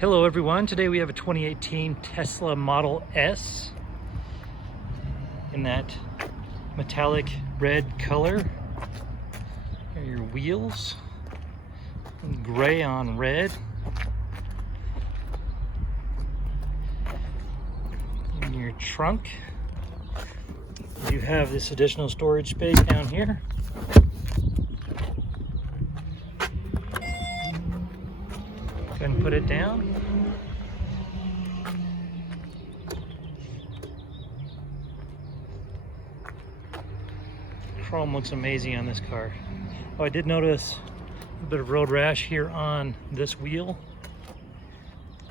Hello everyone, today we have a 2018 Tesla Model S in that metallic red color. Here are your wheels, gray on red. In your trunk, you have this additional storage space down here. Go ahead and put it down. Chrome looks amazing on this car. Oh, I did notice a bit of road rash here on this wheel.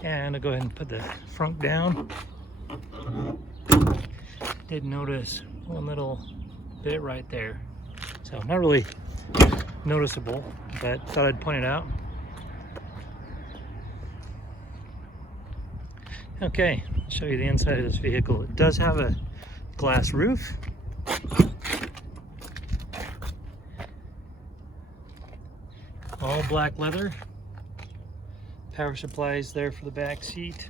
And I'll go ahead and put the front down. Did notice one little bit right there. So not really noticeable, but thought I'd point it out. Okay, I'll show you the inside of this vehicle. It does have a glass roof. All black leather. Power supply is there for the back seat.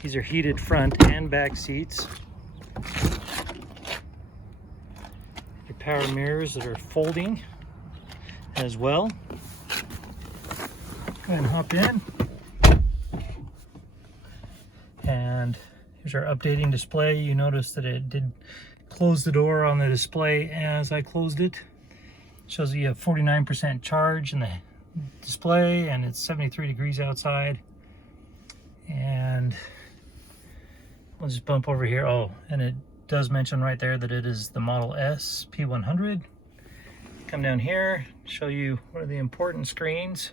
These are heated front and back seats. Your power mirrors that are folding as well. Go ahead and hop in. And here's our updating display. You notice that it did close the door on the display as I closed it. Shows you have 49% charge in the display and it's 73 degrees outside. And we'll just bump over here. Oh, and it does mention right there that it is the Model S P100. Come down here, show you one of the important screens.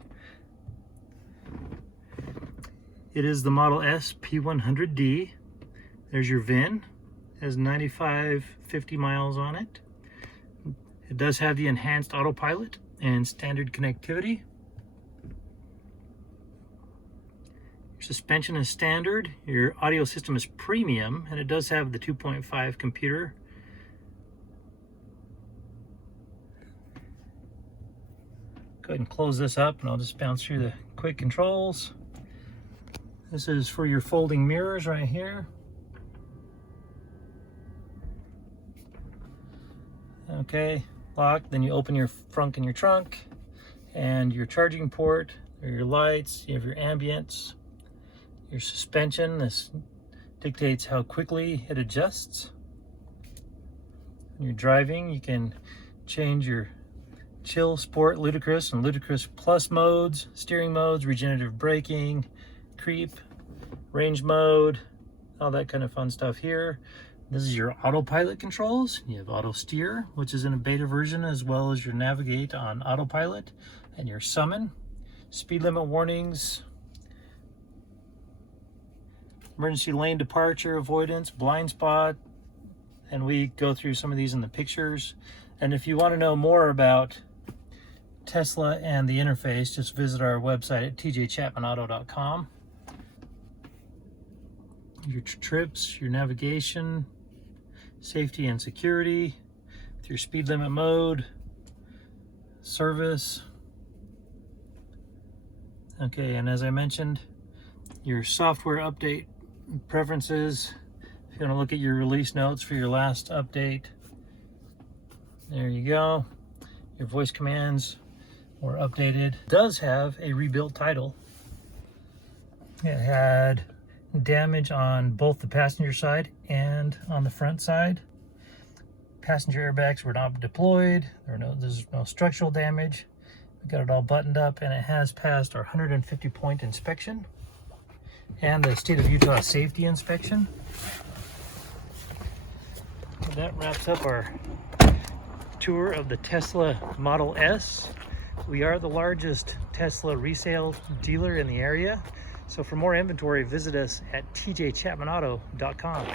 It is the Model S P100D. There's your VIN. It has 9550 miles on it. It does have the enhanced autopilot and standard connectivity. Your suspension is standard. Your audio system is premium, and it does have the 2.5 computer. Go ahead and close this up, and I'll just bounce through the quick controls. This is for your folding mirrors right here. Okay, lock, then you open your front and your trunk, and your charging port, or your lights, you have your ambience, your suspension. This dictates how quickly it adjusts. When you're driving, you can change your chill, sport, ludicrous, and ludicrous plus modes, steering modes, regenerative braking, creep, range mode, all that kind of fun stuff here. This is your autopilot controls. You have auto steer, which is in a beta version, as well as your navigate on autopilot, and your summon, speed limit warnings, emergency lane departure avoidance, blind spot, and we go through some of these in the pictures. And if you want to know more about Tesla and the interface, just visit our website at tjchapmanauto.com. Your trips, your navigation, safety and security, with your speed limit mode, service. Okay, and as I mentioned, your software update preferences. If you want to look at your release notes for your last update, there you go. Your voice commands were updated. It does have a rebuilt title. It had damage on both the passenger side and on the front side. Passenger airbags were not deployed. There's no structural damage. We got it all buttoned up, and it has passed our 150-point inspection and the state of Utah safety inspection. So that wraps up our tour of the Tesla Model S. We are the largest Tesla resale dealer in the area. So for more inventory, visit us at tjchapmanauto.com.